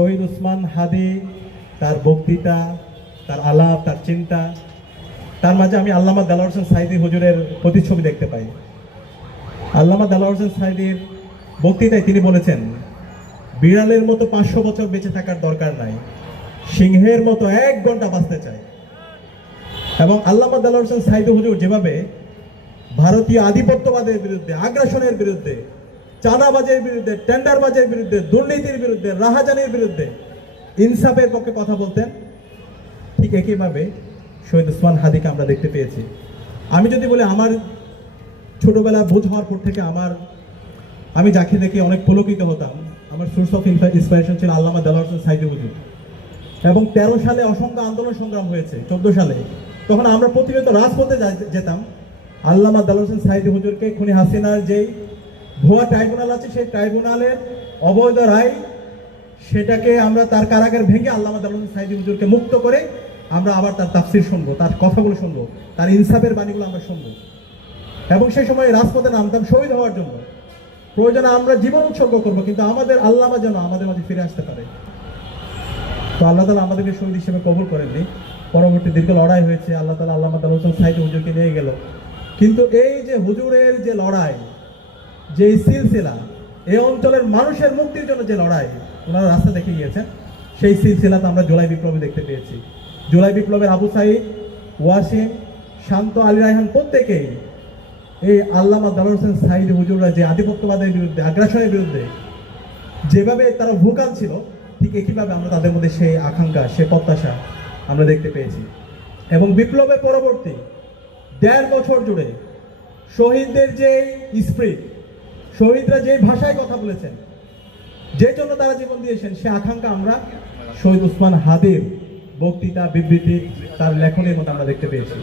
শহীদ উসমান হাদি, তার বক্তৃতা, তার আলাপ, তার চিন্তা, তার মাঝে আমি আল্লামা দেলোয়ার হোসেন সাঈদী হুজুরের প্রতিচ্ছবি দেখতে পাই। আল্লামা দেলোয়ার হোসেন সাঈদীর বক্তৃতায় তিনি বলেছেন, বিড়ালের মতো 500 বছর বেঁচে থাকার দরকার নাই, সিংহের মতো 1 ঘন্টা বাঁচতে চায়। এবং আল্লামা দেলোয়ার হোসেন সাঈদী হুজুর যেভাবে ভারতীয় আধিপত্যবাদের বিরুদ্ধে, আগ্রাসনের বিরুদ্ধে, চাঁদাবাজের বিরুদ্ধে, টেন্ডারবাজের বিরুদ্ধে, দুর্নীতির বিরুদ্ধে, রাহাজানির বিরুদ্ধে ইনসাফের পক্ষে কথা বলতেন, ঠিক একইভাবে শহীদ উসমান হাদিকে আমরা দেখতে পেয়েছি। আমি যদি বলি, আমার ছোটবেলা বোঝ হওয়ার পর থেকে আমি যাকে দেখে অনেক পুলকিত হতাম, আমার সোর্স অফ ইন্সপিরেশন ছিল আল্লামা দেলোয়ার হোসেন সাঈদী হুজুর। এবং 13 সালে অসংখ্য আন্দোলন সংগ্রাম হয়েছে, 14 সালে, তখন আমরা প্রতিনিয়ত রাজপথে যেতাম। আল্লামা দেলোয়ার হোসেন সাঈদী হুজুরকে খুনি হাসিনার যেই ভুয়া ট্রাইব্যুনাল আছে, সেই ট্রাইব্যুনালের অবৈধ রায়, সেটাকে আমরা তার কারাগার ভেঙে আল্লামা দেলোয়ার হোসেন সাঈদী হুজুরকে মুক্ত করে আমরা আবার তার তাফসির শুনবো, তার কথাগুলো শুনবো, তার ইনসাফের বাণীগুলো আমরা শুনবো। এবং সেই সময় রাজপথে নামতাম শহীদ হওয়ার জন্য। প্রয়োজনে আমরা জীবন উৎসর্গ করবো, কিন্তু আমাদের আল্লামা যেন আমাদের মাঝে ফিরে আসতে পারে। তো আল্লাহ তাআলা আমাদেরকে শহীদ হিসেবে কবুল করেননি। পরবর্তী দীর্ঘ লড়াই হয়েছে, আল্লাহ তাআলা আল্লামা দেলোয়ার হোসেন সাঈদী হুজুরকে নিয়ে গেল। কিন্তু এই যে হুজুরের যে লড়াই, যে সিলসিলা, এই অঞ্চলের মানুষের মুক্তির জন্য যে লড়াই ওনারা রাস্তা দেখে গিয়েছেন, সেই সিলসিলাতে আমরা জুলাই বিপ্লবে দেখতে পেয়েছি। জুলাই বিপ্লবের আবু সাঈদ, ওয়াসিম, শান্ত, আলী রায়হান প্রত্যেকেই এই আল্লামা দেলোয়ার হোসেন সাঈদী হুজুররা যে আধিপত্যবাদের বিরুদ্ধে, আগ্রাসনের বিরুদ্ধে যেভাবে তারা ভোকাল ছিল, ঠিক একইভাবে আমরা তাদের মধ্যে সেই আকাঙ্ক্ষা, সেই প্রত্যাশা আমরা দেখতে পেয়েছি। এবং বিপ্লবের পরবর্তী 1.5 বছর জুড়ে শহীদদের যে স্পিরিট, শহীদরা যে ভাষায় কথা বলেছেন, যে জন্য তারা জীবন দিয়েছেন, সে আকাঙ্ক্ষা আমরা শহীদ উসমান হাদির বক্তৃতা, বিবৃতি, তার লেখনের মধ্যে আমরা দেখতে পেয়েছি।